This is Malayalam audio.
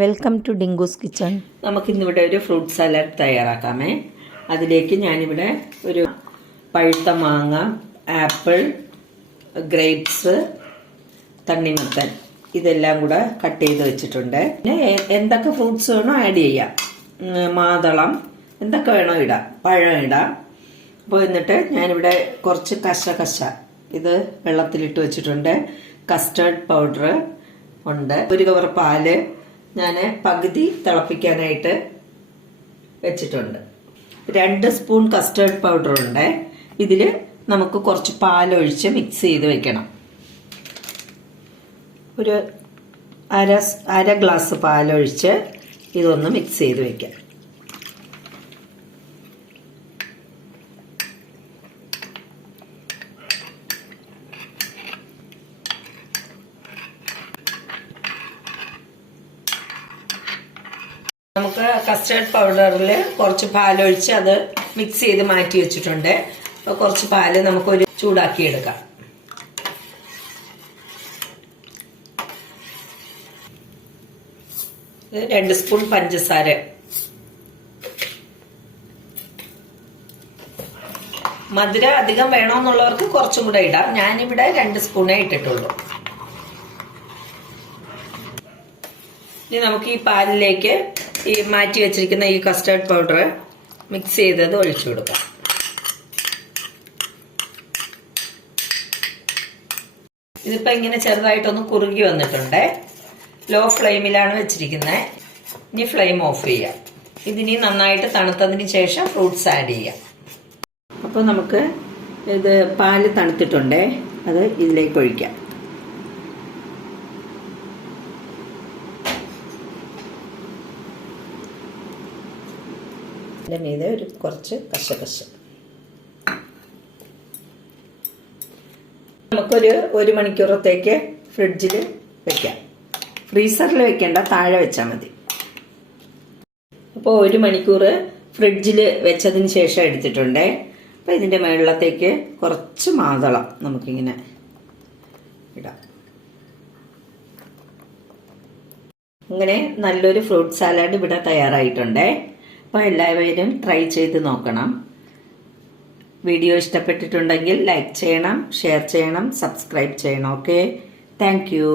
Welcome to Dinku's kitchen. നമുക്കിന്നിവിടെ ഒരു ഫ്രൂട്ട് സാലഡ് തയ്യാറാക്കാമേ. അതിലേക്ക് ഞാനിവിടെ ഒരു പഴുത്ത മാങ്ങ, ആപ്പിൾ, ഗ്രേപ്സ്, തണ്ണിമത്തൻ ഇതെല്ലാം കൂടെ കട്ട് ചെയ്ത് വെച്ചിട്ടുണ്ട്. പിന്നെ എന്തൊക്കെ ഫ്രൂട്ട്സ് വേണോ ആഡ് ചെയ്യാം. മാതളം എന്തൊക്കെ വേണോ ഇടാം, പഴം ഇടാം. അപ്പോൾ എന്നിട്ട് ഞാനിവിടെ കുറച്ച് കശ ഇത് വെള്ളത്തിലിട്ട് വെച്ചിട്ടുണ്ട്. കസ്റ്റർഡ് പൗഡർ ഉണ്ട്. ഒരു കവർ പാല് ഞാൻ പകുതി തിളപ്പിക്കാനായിട്ട് വെച്ചിട്ടുണ്ട്. 2 സ്പൂൺ കസ്റ്റർഡ് പൗഡർ ഉണ്ട്. ഇതിൽ നമുക്ക് കുറച്ച് പാലൊഴിച്ച് മിക്സ് ചെയ്ത് വെക്കണം. ഒരു അര ഗ്ലാസ് പാലൊഴിച്ച് ഇതൊന്ന് മിക്സ് ചെയ്ത് വെക്കാം. നമുക്ക് കസ്റ്റർഡ് പൗഡറിൽ കുറച്ച് പാലൊഴിച്ച് അത് മിക്സ് ചെയ്ത് മാറ്റി വെച്ചിട്ടുണ്ട്. അപ്പോൾ കുറച്ച് പാല് നമുക്കൊരു ചൂടാക്കി എടുക്കാം. ഇത് 2 സ്പൂൺ പഞ്ചസാര. മധുരം അധികം വേണമെന്നുള്ളവർക്ക് കുറച്ചും കൂടെ ഇടാം. ഞാനിവിടെ 2 സ്പൂണേ ഇട്ടിട്ടുള്ളൂ. ഇനി നമുക്ക് ഈ പാലിലേക്ക് ഈ മാറ്റി വെച്ചിരിക്കുന്ന ഈ കസ്റ്റർഡ് പൗഡർ മിക്സ് ചെയ്തത് ഒഴിച്ചു കൊടുക്കാം. ഇതിപ്പോ ഇങ്ങനെ ചെറുതായിട്ടൊന്ന് കുറുകി വന്നിട്ടുണ്ട്. ലോ ഫ്ലെയിമിലാണ് വെച്ചിരിക്കുന്നത്. ഇനി ഫ്ലെയിം ഓഫ് ചെയ്യാം. ഇതിനി നന്നായിട്ട് തണുത്തതിന് ശേഷം ഫ്രൂട്ട്സ് ആഡ് ചെയ്യാം. അപ്പോൾ നമുക്ക് ഇത് പാല് തണുത്തിട്ടുണ്ട്, അത് ഇതിലേക്ക് ഒഴിക്കാം. മീതെ കുറച്ച് കശ നമുക്കൊരു 1 മണിക്കൂറത്തേക്ക് ഫ്രിഡ്ജിൽ വെക്കാം. ഫ്രീസറിൽ വെക്കേണ്ട, താഴെ വെച്ചാൽ മതി. അപ്പോൾ 1 മണിക്കൂർ ഫ്രിഡ്ജിൽ വെച്ചതിന് ശേഷം എടുത്തിട്ടുണ്ട്. അപ്പോൾ ഇതിൻ്റെ മുകളിലത്തേക്ക് കുറച്ച് മാതളം നമുക്കിങ്ങനെ ഇടാം. അങ്ങനെ നല്ലൊരു ഫ്രൂട്ട് സാലഡ് ഇവിടെ തയ്യാറായിട്ടുണ്ട്. അപ്പോൾ എല്ലാവരും ട്രൈ ചെയ്ത് നോക്കണം. വീഡിയോ ഇഷ്ടപ്പെട്ടിട്ടുണ്ടെങ്കിൽ ലൈക്ക് ചെയ്യണം, ഷെയർ ചെയ്യണം, സബ്സ്ക്രൈബ് ചെയ്യണം. Okay, thank you.